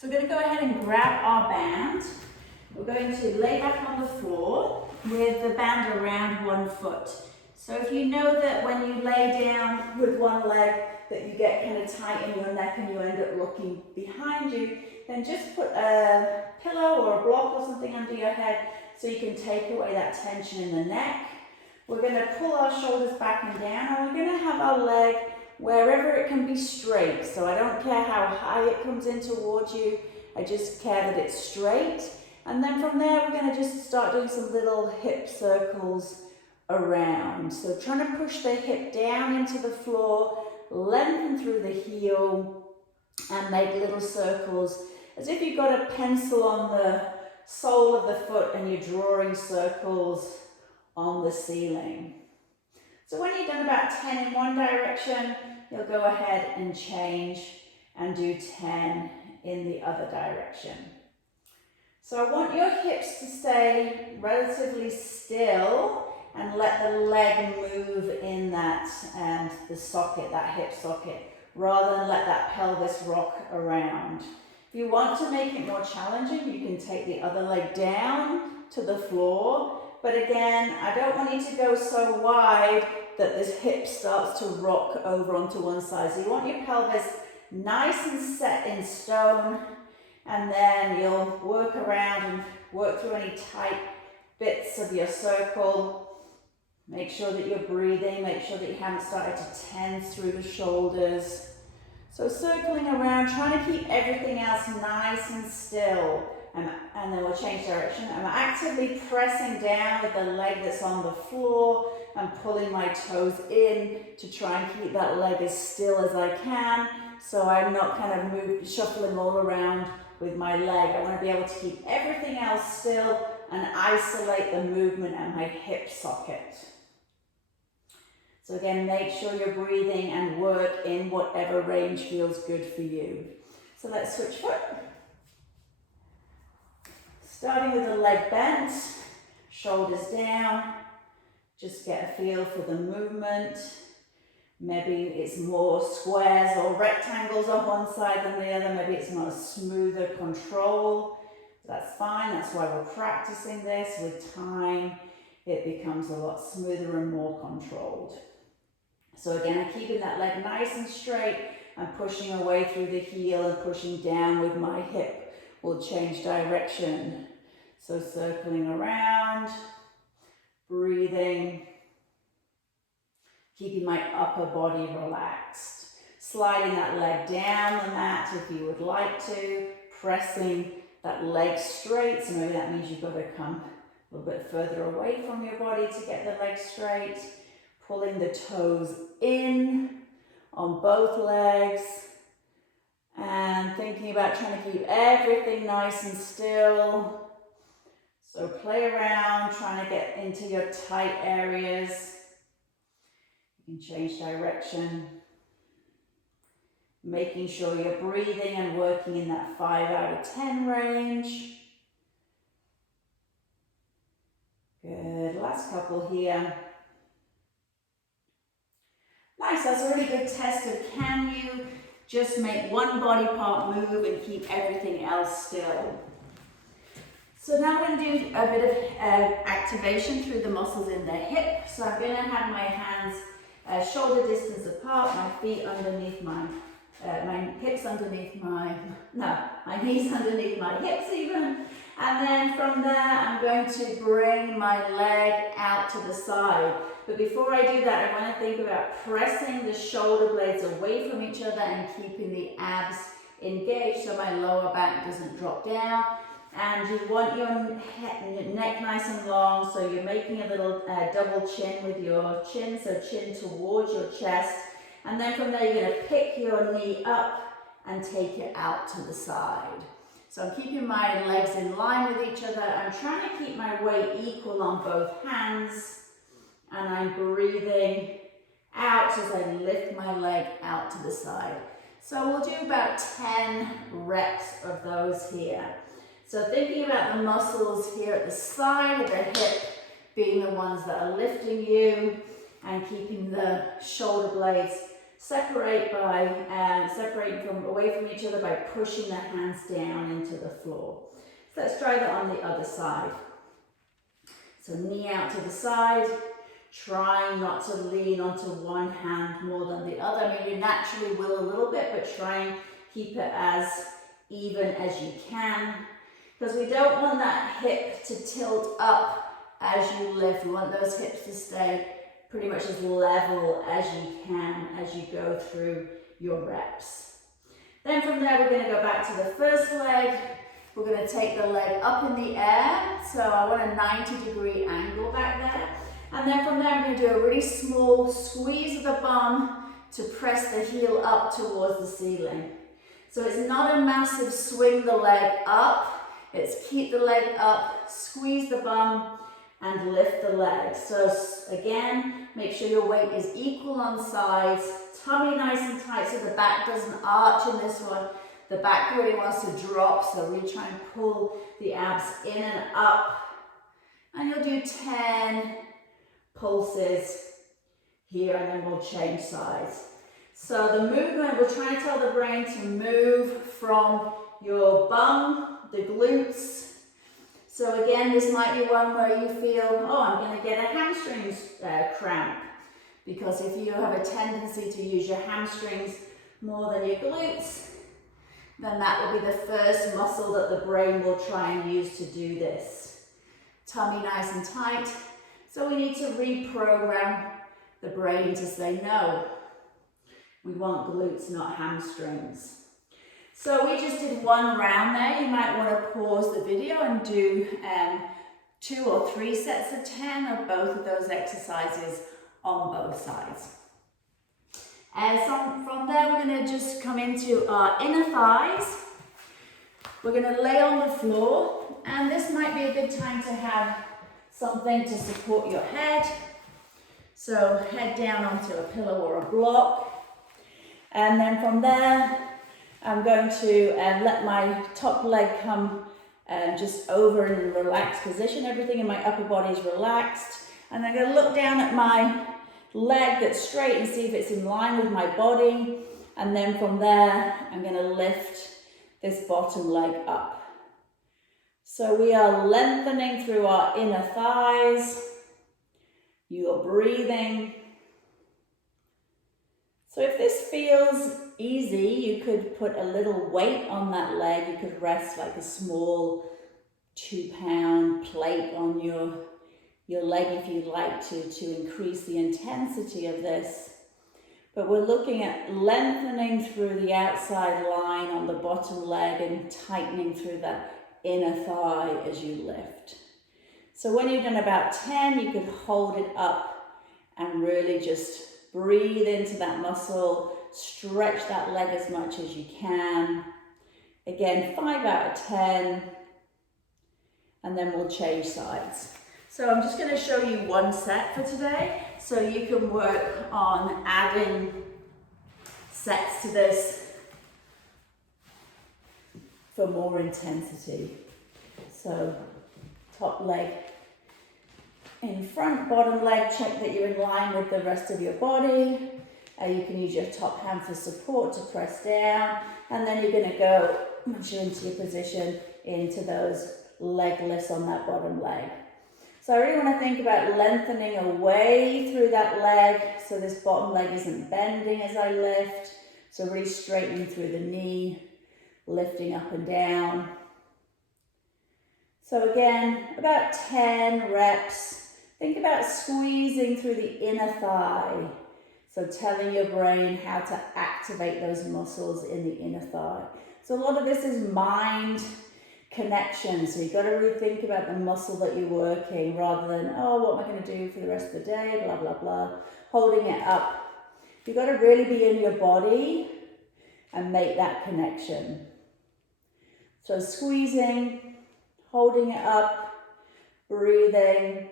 So we're going to go ahead and grab our band. We're going to lay back on the floor with the band around 1 foot. So if you know that when you lay down with one leg that you get kind of tight in your neck and you end up looking behind you, then just put a pillow or a block or something under your head so you can take away that tension in the neck. We're going to pull our shoulders back and down, and we're going to have our leg wherever it can be straight. So I don't care how high it comes in towards you, I just care that it's straight. And then from there, we're going to just start doing some little hip circles around. So trying to push the hip down into the floor, lengthen through the heel, and make little circles as if you've got a pencil on the sole of the foot and you're drawing circles on the ceiling. So when you've done about 10 in one direction, you'll go ahead and change and do 10 in the other direction. So I want your hips to stay relatively still and let the leg move in that the socket, that hip socket, rather than let that pelvis rock around. If you want to make it more challenging, you can take the other leg down to the floor. But again, I don't want you to go so wide that this hip starts to rock over onto one side. So you want your pelvis nice and set in stone, and then you'll work around and work through any tight bits of your circle. Make sure that you're breathing, make sure that you haven't started to tense through the shoulders. So circling around, trying to keep everything else nice and still. And then we'll change direction. I'm actively pressing down with the leg that's on the floor and pulling my toes in to try and keep that leg as still as I can, so I'm not kind of shuffling all around with my leg. I want to be able to keep everything else still and isolate the movement at my hip socket. So again, make sure you're breathing and work in whatever range feels good for you. So let's switch foot. Starting with the leg bent, shoulders down, just get a feel for the movement. Maybe it's more squares or rectangles on one side than the other. Maybe it's not a smoother control. That's fine, that's why we're practicing this. With time, it becomes a lot smoother and more controlled. So again, I'm keeping that leg nice and straight and pushing away through the heel and pushing down with my hip. We'll change direction. So circling around, breathing, keeping my upper body relaxed. Sliding that leg down the mat if you would like to, pressing that leg straight. So maybe that means you've got to come a little bit further away from your body to get the leg straight. Pulling the toes in on both legs. And thinking about trying to keep everything nice and still. So play around, trying to get into your tight areas. You can change direction. Making sure you're breathing and working in that 5 out of 10 range. Good, last couple here. Nice, that's a really good test of can you just make one body part move and keep everything else still. So now we're going to do a bit of activation through the muscles in the hip. So I'm going to have my hands shoulder distance apart, my feet underneath my hips underneath my knees underneath my hips even. And then from there, I'm going to bring my leg out to the side. But before I do that, I want to think about pressing the shoulder blades away from each other and keeping the abs engaged so my lower back doesn't drop down. And you want your neck nice and long, so you're making a little double chin with your chin, so chin towards your chest. And then from there, you're going to pick your knee up and take it out to the side. So I'm keeping my legs in line with each other. I'm trying to keep my weight equal on both hands. And I'm breathing out as I lift my leg out to the side. So we'll do about 10 reps of those here. So thinking about the muscles here at the side of the hip being the ones that are lifting you and keeping the shoulder blades separate by separating from away from each other by pushing the hands down into the floor. So let's try that on the other side. So knee out to the side, trying not to lean onto one hand more than the other. I mean, you naturally will a little bit, but try and keep it as even as you can, because we don't want that hip to tilt up as you lift. We want those hips to stay pretty much as level as you can as you go through your reps. Then from there, we're going to go back to the first leg. We're going to take the leg up in the air. So I want a 90-degree angle back there. And then from there, I'm going to do a really small squeeze of the bum to press the heel up towards the ceiling. So it's not a massive swing the leg up. It's keep the leg up, squeeze the bum, and lift the leg. So again, make sure your weight is equal on sides. Tummy nice and tight so the back doesn't arch in this one. The back really wants to drop, so really try and pull the abs in and up. And you'll do 10 pulses here, and then we'll change sides. So the movement, we're trying to tell the brain to move from your bum, the glutes. So again, this might be one where you feel, oh, I'm going to get a hamstrings cramp. Because if you have a tendency to use your hamstrings more than your glutes, then that will be the first muscle that the brain will try and use to do this. Tummy nice and tight. So we need to reprogram the brain to say no. We want glutes, not hamstrings. So we just did one round there. You might want to pause the video and do 2 or 3 sets of 10 of both of those exercises on both sides. And from there, we're going to just come into our inner thighs. We're going to lay on the floor, and this might be a good time to have something to support your head. So head down onto a pillow or a block. And then from there, I'm going to let my top leg come just over in a relaxed position. Everything in my upper body is relaxed. And I'm going to look down at my leg that's straight and see if it's in line with my body. And then from there, I'm going to lift this bottom leg up. So we are lengthening through our inner thighs. You are breathing. So if this feels easy, you could put a little weight on that leg. You could rest like a small 2-pound plate on your leg if you'd like to increase the intensity of this. But we're looking at lengthening through the outside line on the bottom leg and tightening through that inner thigh as you lift. So when you've done about 10, you could hold it up and really just breathe into that muscle, stretch that leg as much as you can. Again, 5 out of 10, and then we'll change sides. So I'm just going to show you one set for today, so you can work on adding sets to this for more intensity. So top leg in front, bottom leg, check that you're in line with the rest of your body. You can use your top hand for support to press down, and then you're going to go, once you're into your position, into those leg lifts on that bottom leg. So I really want to think about lengthening away through that leg so this bottom leg isn't bending as I lift. So really straightening through the knee, lifting up and down. So again, about 10 reps. Think about squeezing through the inner thigh. So telling your brain how to activate those muscles in the inner thigh. So a lot of this is mind connection. So you've got to really think about the muscle that you're working rather than, oh, what am I going to do for the rest of the day, blah, blah, blah. Holding it up. You've got to really be in your body and make that connection. So squeezing, holding it up, breathing.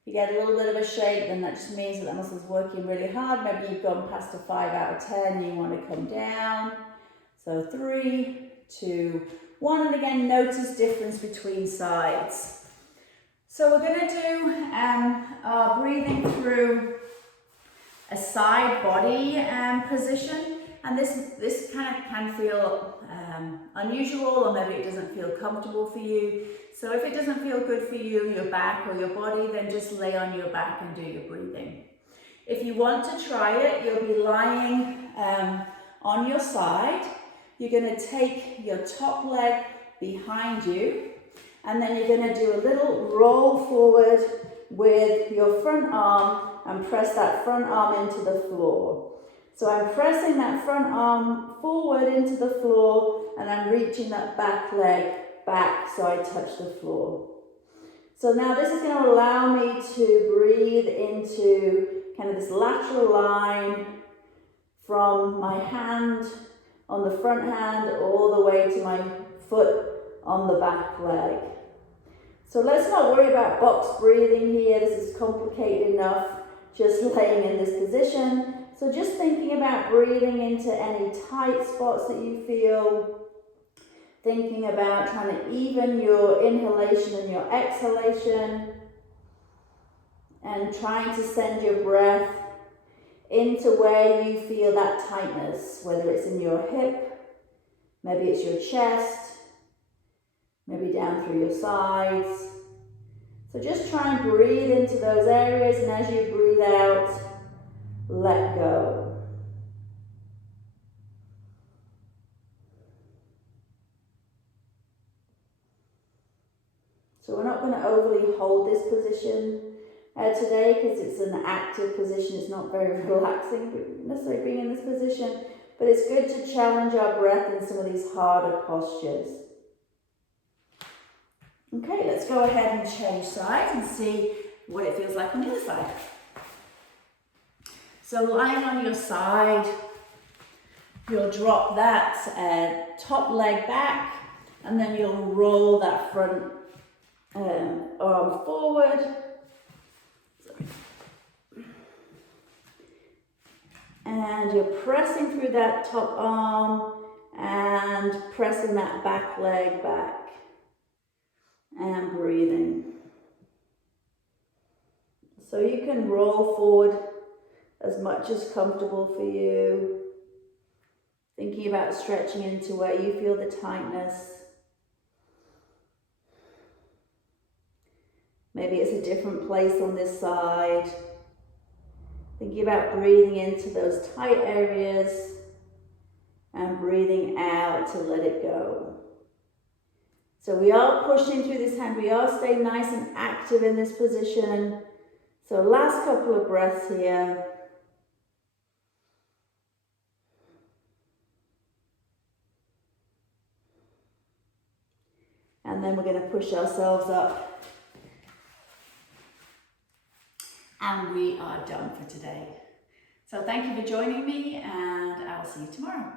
If you get a little bit of a shake, then that just means that the muscle's working really hard. Maybe you've gone past a 5 out of 10, you want to come down. So 3, 2, 1, and again, notice difference between sides. So we're going to do our breathing through a side body position, and this kind of can feel unusual, or maybe it doesn't feel comfortable for you. So if it doesn't feel good for you, your back or your body, then just lay on your back and do your breathing. If you want to try it, you'll be lying on your side. You're going to take your top leg behind you, and then you're going to do a little roll forward with your front arm and press that front arm into the floor. So I'm pressing that front arm forward into the floor, and I'm reaching that back leg back so I touch the floor. So now this is going to allow me to breathe into kind of this lateral line from my hand on the front hand all the way to my foot on the back leg. So let's not worry about box breathing here. This is complicated enough just laying in this position. So just thinking about breathing into any tight spots that you feel, thinking about trying to even your inhalation and your exhalation, and trying to send your breath into where you feel that tightness, whether it's in your hip, maybe it's your chest, maybe down through your sides. So just try and breathe into those areas, and as you breathe out, let go. So we're not going to overly hold this position today, because it's an active position. It's not very relaxing necessarily being in this position, but it's good to challenge our breath in some of these harder postures. Okay, let's go ahead and change sides and see what it feels like on the other side. So lying on your side, you'll drop that top leg back, and then you'll roll that front arm forward. And you're pressing through that top arm and pressing that back leg back. And breathing. So you can roll forward as much as comfortable for you. Thinking about stretching into where you feel the tightness. Maybe it's a different place on this side. Thinking about breathing into those tight areas and breathing out to let it go. So we are pushing through this hand. We are staying nice and active in this position. So last couple of breaths here. And then we're going to push ourselves up. And we are done for today. So thank you for joining me, and I'll see you tomorrow.